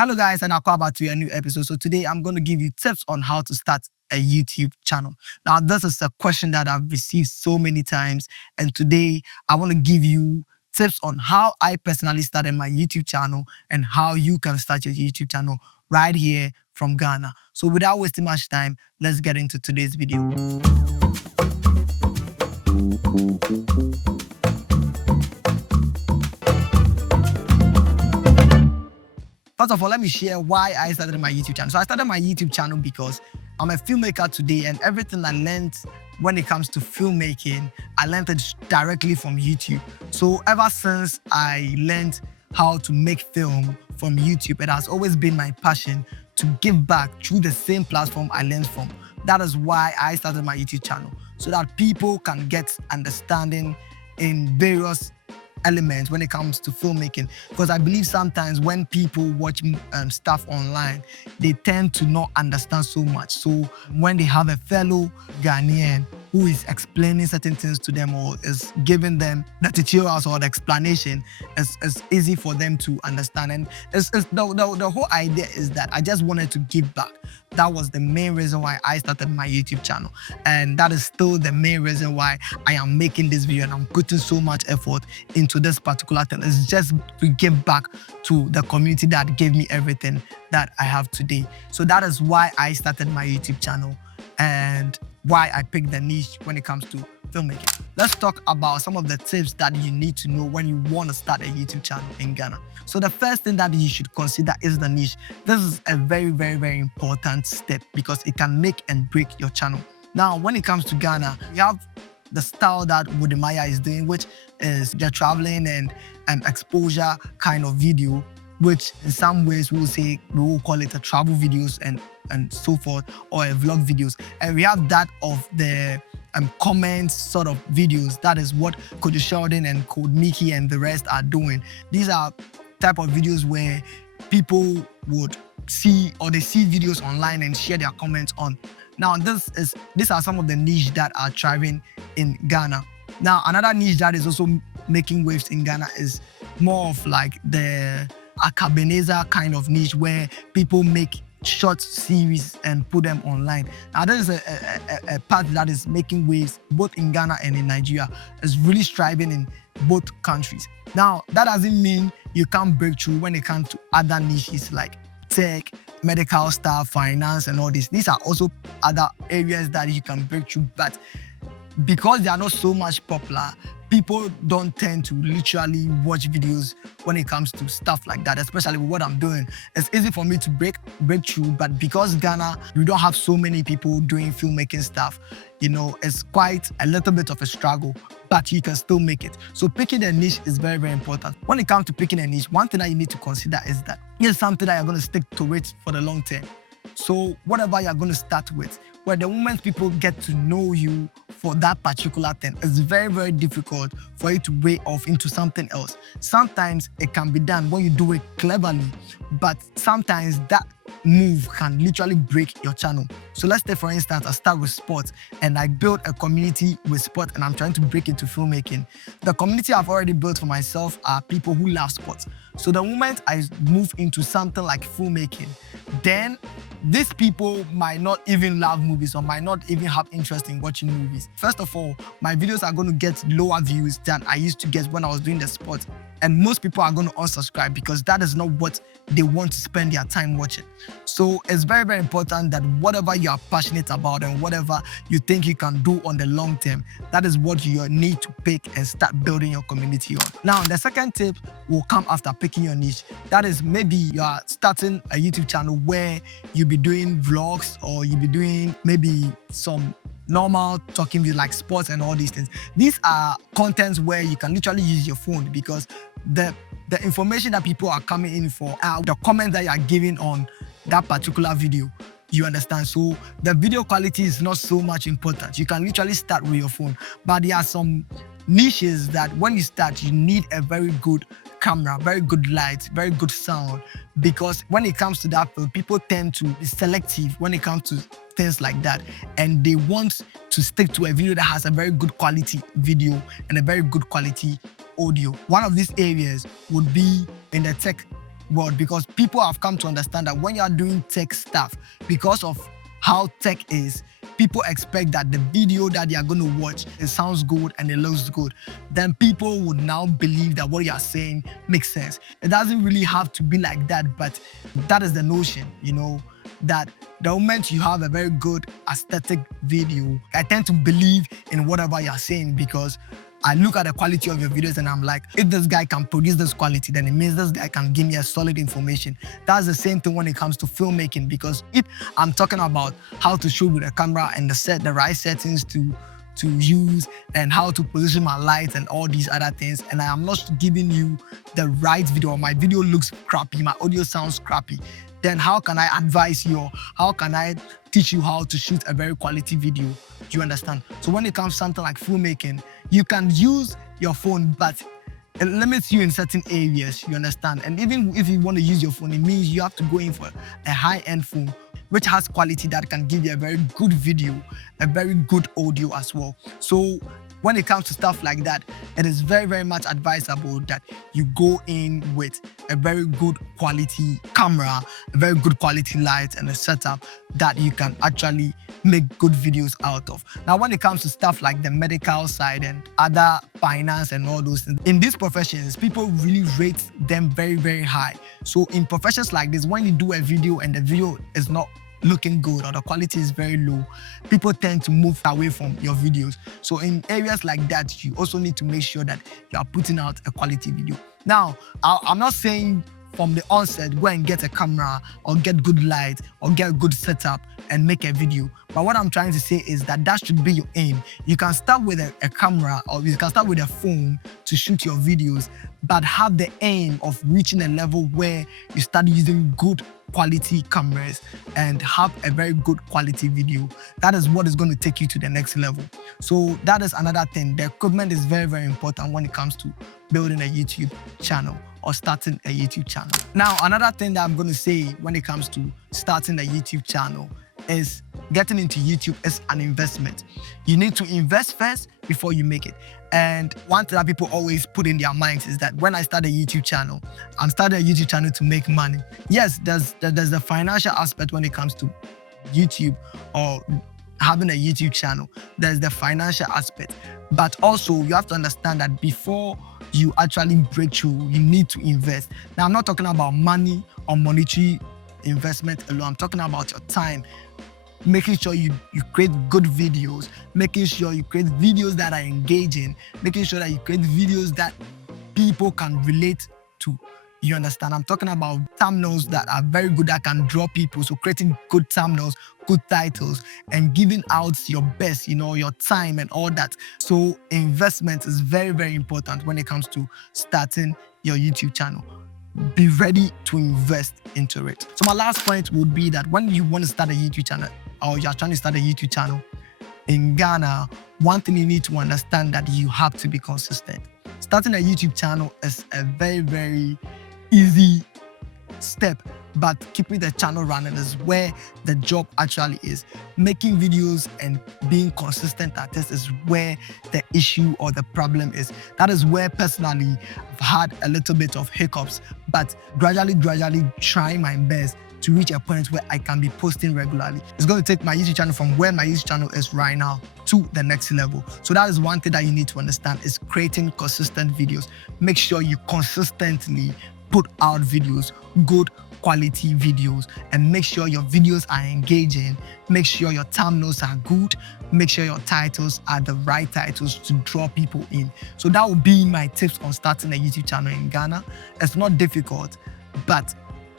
Hello guys, and I'll come back to a new episode. So today I'm going to give you tips on how to start a YouTube channel. Now, this is a question that I've received so many times, and today I want to give you tips on how I personally started my YouTube channel and how you can start your YouTube channel right here from Ghana. So without wasting much time, let's get into today's video. First of all, let me share why I started my YouTube channel. So I started my YouTube channel because I'm a filmmaker today, and everything I learned when it comes to filmmaking, I learned it directly from YouTube. So ever since I learned how to make film from YouTube, it has always been my passion to give back through the same platform I learned from. That is why I started my YouTube channel, so that people can get understanding in various elements when it comes to filmmaking, because I believe sometimes when people watch stuff online, they tend to not understand so much. So when they have a fellow Ghanaian who is explaining certain things to them or is giving them the tutorials or the explanation, it's easy for them to understand. And the whole idea is that I just wanted to give back. That was the main reason why I started my YouTube channel, and that is still the main reason why I am making this video and I'm putting so much effort into this particular thing. It's just to give back to the community that gave me everything that I have today. So that is why I started my YouTube channel and why I picked the niche when it comes to filmmaking. Let's talk about some of the tips that you need to know when you want to start a YouTube channel in Ghana. So the first thing that you should consider is the niche. This is a very, very, very important step because it can make and break your channel. Now, when it comes to Ghana, you have the style that Wodemaya is doing, which is the traveling and exposure kind of video, which in some ways we will call it a travel videos and so forth, or a vlog videos. And we have that of the comments sort of videos. That is what Cody Sheldon and Code Mickey and the rest are doing. These are type of videos where people would see, or they see videos online and share their comments on. Now, these are some of the niche that are thriving in Ghana. Now, another niche that is also making waves in Ghana is more of like the Akabeneza kind of niche, where people make short series and put them online. Now, this is a part that is making waves both in Ghana and in Nigeria. It's really thriving in both countries. Now, that doesn't mean you can't break through when it comes to other niches like tech, medical stuff, finance, and all this. These are also other areas that you can break through, but because they are not so much popular, people don't tend to literally watch videos when it comes to stuff like that, especially with what I'm doing. It's easy for me to break through, but because Ghana, we don't have so many people doing filmmaking stuff, it's quite a little bit of a struggle, but you can still make it. So picking a niche is very, very important. When it comes to picking a niche, one thing that you need to consider is that it's something that you're going to stick to it for the long term. So whatever you're going to start with, where the moment people get to know you for that particular thing, it's very, very difficult for you to weigh off into something else. Sometimes it can be done when you do it cleverly, but sometimes that move can literally break your channel. So let's say, for instance, I start with sports and I build a community with sport and I'm trying to break into filmmaking. The community I've already built for myself are people who love sports. So the moment I move into something like filmmaking, then these people might not even love movies or might not even have interest in watching movies. First of all, my videos are going to get lower views than I used to get when I was doing the sport. And most people are going to unsubscribe because that is not what they want to spend their time watching. So it's very, very important that whatever you are passionate about and whatever you think you can do on the long term, that is what you need to pick and start building your community on. Now, the second tip will come after picking your niche. That is, maybe you are starting a YouTube channel where you'll be doing vlogs, or you'll be doing maybe some normal talking videos like sports and all these things. These are contents where you can literally use your phone, because the information that people are coming in for are the comments that you are giving on that particular video. You understand? So the video quality is not so much important. You can literally start with your phone, but there are some niches that when you start, you need a very good camera, very good light, very good sound, because when it comes to that field, people tend to be selective when it comes to things like that, and they want to stick to a video that has a very good quality video and a very good quality audio. One of these areas would be in the tech world, because people have come to understand that when you are doing tech stuff, because of how tech is, people expect that the video that they are going to watch, it sounds good and it looks good. Then people would now believe that what you are saying makes sense. It doesn't really have to be like that, but that is the notion, you know, that the moment you have a very good aesthetic video, I tend to believe in whatever you're saying, because I look at the quality of your videos and I'm like, if this guy can produce this quality, then it means this guy can give me a solid information. That's the same thing when it comes to filmmaking, because if I'm talking about how to shoot with a camera and the right settings to use and how to position my lights and all these other things, and I am not giving you the right video, or my video looks crappy, my audio sounds crappy, then how can I advise you, or how can I teach you how to shoot a very quality video? Do you understand? So when it comes to something like filmmaking, you can use your phone, but it limits you in certain areas, you understand? And even if you want to use your phone, it means you have to go in for a high-end phone, which has quality that can give you a very good video, a very good audio as well. So when it comes to stuff like that, it is very, very much advisable that you go in with a very good quality camera, a very good quality light, and a setup that you can actually make good videos out of. Now, when it comes to stuff like the medical side and other finance and all those things, in these professions, people really rate them very, very high. So in professions like this, when you do a video and the video is not looking good or the quality is very low, people tend to move away from your videos. So in areas like that, you also need to make sure that you are putting out a quality video. Now, I'm not saying from the onset, go and get a camera or get good light or get a good setup and make a video. But what I'm trying to say is that that should be your aim. You can start with a camera, or you can start with a phone to shoot your videos, but have the aim of reaching a level where you start using good quality cameras and have a very good quality video. That is what is going to take you to the next level. So that is another thing. The equipment is very, very important when it comes to building a YouTube channel or starting a YouTube channel. Now, another thing that I'm going to say when it comes to starting a YouTube channel is getting into YouTube is an investment. You need to invest first before you make it. And one thing that people always put in their minds is that when I start a YouTube channel, I'm starting a YouTube channel to make money. Yes, there's the financial aspect when it comes to YouTube or having a YouTube channel. There's the financial aspect. But also, you have to understand that before you actually break through, you need to invest. Now, I'm not talking about money or monetary investment alone. I'm talking about your time, making sure you create good videos, making sure you create videos that are engaging, making sure that you create videos that people can relate to. You understand? I'm talking about thumbnails that are very good, that can draw people. So creating good thumbnails, good titles, and giving out your best, you know, your time and all that. So investment is very, very important when it comes to starting your YouTube channel. Be ready to invest into it. So my last point would be that when you want to start a YouTube channel, or you're trying to start a YouTube channel in Ghana, one thing you need to understand that you have to be consistent. Starting a YouTube channel is a very, very easy step, but keeping the channel running is where the job actually is. Making videos and being consistent at this is where the issue or the problem is. That is where personally I've had a little bit of hiccups, but gradually trying my best to reach a point where I can be posting regularly. It's going to take my YouTube channel from where my YouTube channel is right now to the next level. So that is one thing that you need to understand, is creating consistent videos. Make sure you consistently put out videos, good quality videos, and make sure your videos are engaging. Make sure your thumbnails are good. Make sure your titles are the right titles to draw people in. So that would be my tips on starting a YouTube channel in Ghana. It's not difficult, but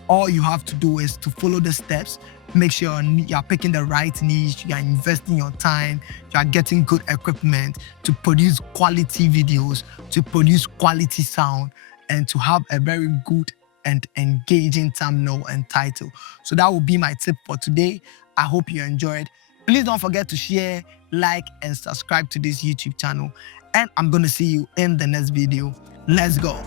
all you have to do is to follow the steps. Make sure you're picking the right niche, you're investing your time, you're getting good equipment to produce quality videos, to produce quality sound, and to have a very good and engaging thumbnail and title. So that will be my tip for today. I hope you enjoyed. Please don't forget to share, like, and subscribe to this YouTube channel. And I'm going to see you in the next video. Let's go.